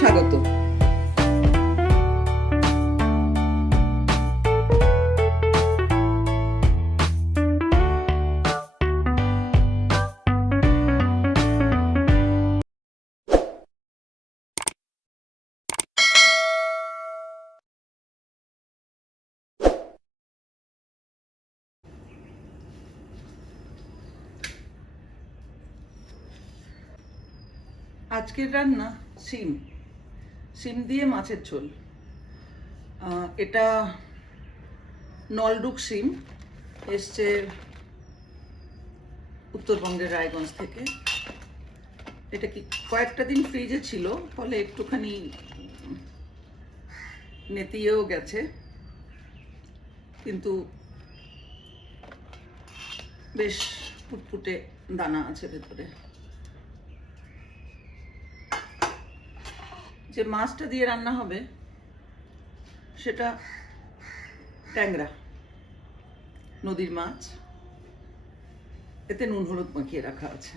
স্বাগত। আজকের রান্না শিম দিয়ে মাছের ঝোল। এটা নলডুক শিম, এসছে উত্তরবঙ্গের রায়গঞ্জ থেকে। এটা কি কয়েকটা দিন ফ্রিজে ছিল, ফলে একটুখানি নেতিয়েও গেছে, কিন্তু বেশ ফুটফুটে দানা আছে ভেতরে। যে মাছটা দিয়ে রান্না হবে সেটা ট্যাংরা, নদীর মাছ। এতে নুন হলুদ মাখিয়ে রাখা আছে।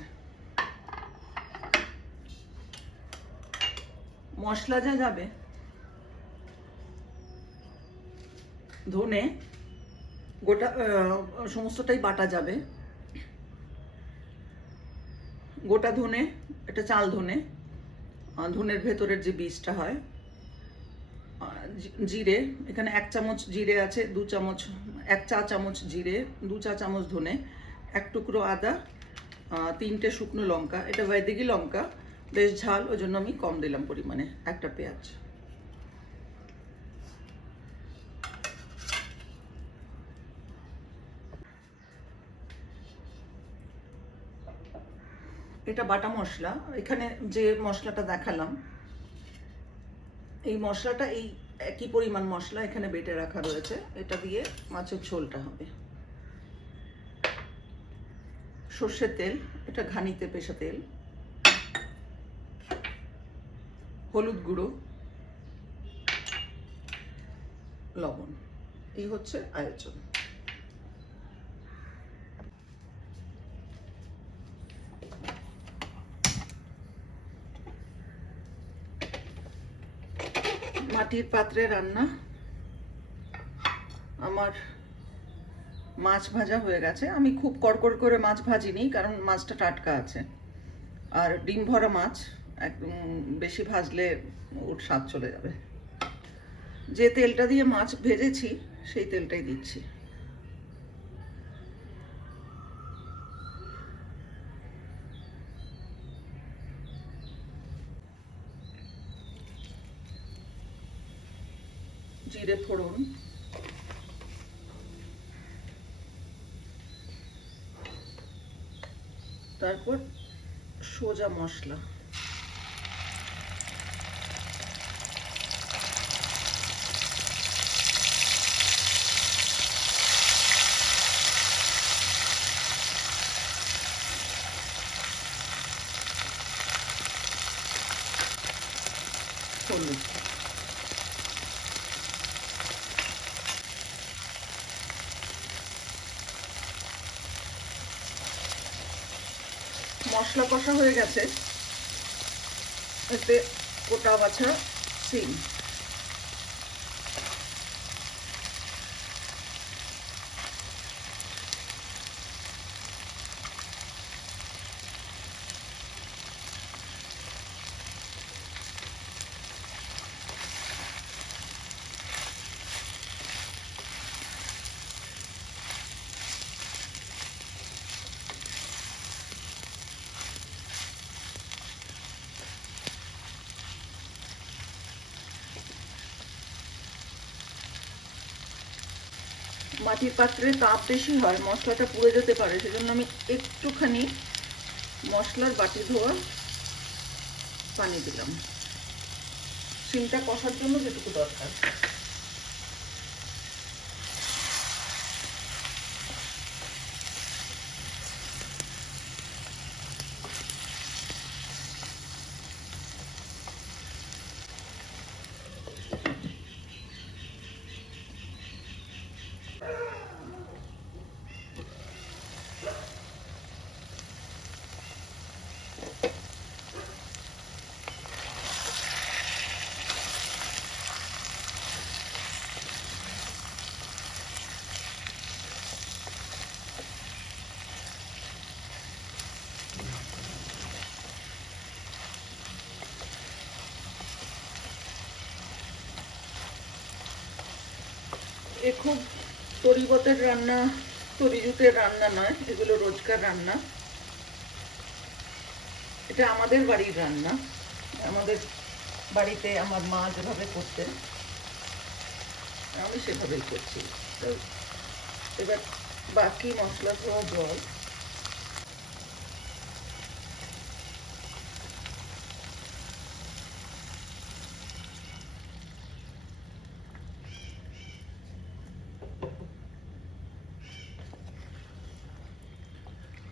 মশলা যা যাবে, ধনে গোটা সমস্তটাই বাটা যাবে। গোটা ধনে, এটা চাল ধনে, ধনের ভেতরের যে বীজটা হয়। জিরে, এখানে 1 চামচ জিরে আছে, 1 চা চামচ জিরে, 2 চা চামচ ধনে, 1 টুকরো আদা, 3টে শুকনো লঙ্কা। এটা বৈদিকি লঙ্কা, বেশ ঝাল, ওই জন্য আমি কম দিলাম পরিমাণে। 1টা পেঁয়াজ। এটা বাটা মশলা। এখানে যে মশলাটা দেখালাম, এই মশলাটা এই একই পরিমাণ মশলা এখানে বেটে রাখা রয়েছে। এটা দিয়ে মাছের ঝোলটা হবে। সর্ষের তেল, এটা ঘানিতে পেশা তেল, হলুদ গুঁড়ো, লবণ। এই হচ্ছে আয়োজন। মাটির পাত্রে রান্না। আমার মাছ ভাজা হয়ে গেছে। আমি খুব কড়কড় করে মাছ ভাজিনি, কারণ মাছটা টাটকা আছে। আর ডিম ভরা মাছ, একদম বেশি ভাজলে ওর স্বাদ চলে যাবে। যে তেলটা দিয়ে মাছ ভেজেছি সেই তেলটাই দিচ্ছি। জিরে ফোড়ন, তারপর সোজা মশলা। হলুদ, মশলা কষা হয়ে গেছে। এতে গোটা বাছা শিম, মাটির পাত্রে তাপ বেশি হয়, মশলাটা পুড়ে যেতে পারে, সেজন্য আমি একটুখানি মশলার বাটি ধোয়া পানি দিলাম। শিমটা কষার জন্য যেটুকু দরকার। এ খুব তরিবতের রান্না, তরিজুতের রান্না নয়, এগুলো রোজকার রান্না। এটা আমাদের বাড়ির রান্না, আমাদের বাড়িতে আমার মা যেভাবে করতেন আমি সেভাবেই করছি। তো এবার বাকি মশলা ধোয়া জল,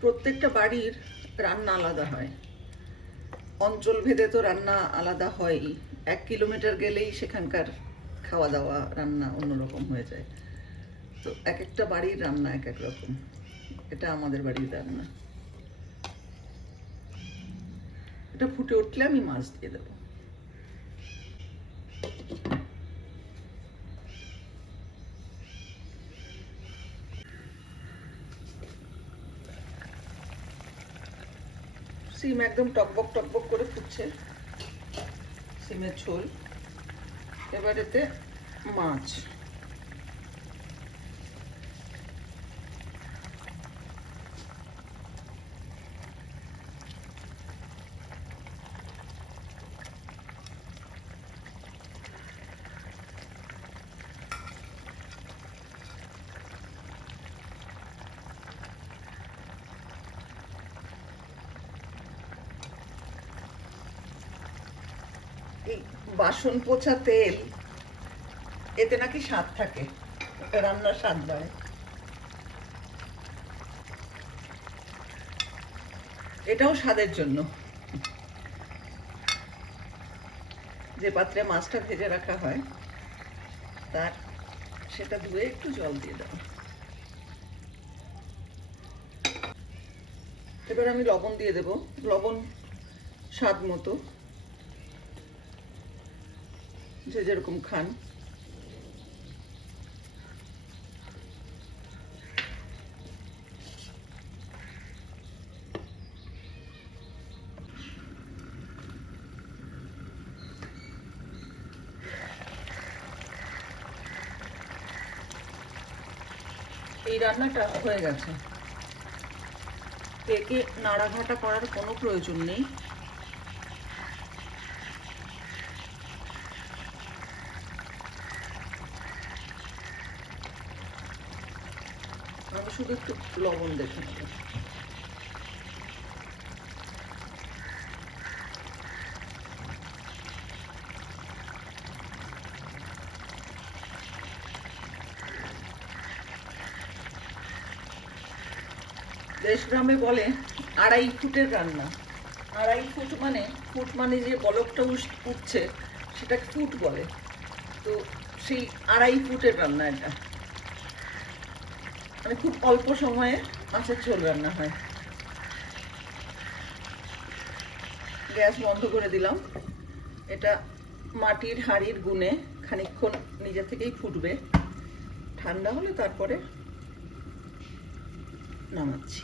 প্রত্যেকটা বাড়ির রান্না আলাদা হয়, অঞ্চল ভেদে তো রান্না আলাদা হয়ই। 1 কিলোমিটার গেলেই সেখানকার খাওয়া দাওয়া রান্না অন্যরকম হয়ে যায়। তো এক একটা বাড়ির রান্না এক এক রকম। এটা আমাদের বাড়ির রান্না। এটা ফুটে উঠলে আমি মাছ দিয়ে দেবো। সিম একদম টকবক টকবক করে ফুটছে, সিমের ঝোল। এবার এতে মাছ, এই বাসন পোছা তেল, এতে নাকি স্বাদ থাকে, রান্নার স্বাদ বাড়ে। এটাও স্বাদের জন্য। যে পাত্রে মাছটা ভেজে রাখা হয় তার সেটা ধুয়ে একটু জল দিয়ে দাও। এবার আমি লবণ দিয়ে দেব, লবণ স্বাদ মতো, যে যেরকম খান। এই রান্নাটা হয়ে গেছে, একে নাড়াঘাটা করার কোনো প্রয়োজন নেই। আমি শুধু একটু লবণ দেখে নেব। দেশ গ্রামে বলে 2.5 ফুটের রান্না। 2.5 ফুট মানে, ফুট মানে যে বলকটা উঠছে সেটাকে ফুট বলে। তো সেই 2.5 ফুটের রান্না এটা, মানে খুব অল্প সময়ে মাছের ঝোল রান্না হয়। গ্যাস বন্ধ করে দিলাম। এটা মাটির হাঁড়ির গুণে খানিকক্ষণ নিজে থেকেই ফুটবে, ঠান্ডা হলে তারপরে নামাচ্ছি।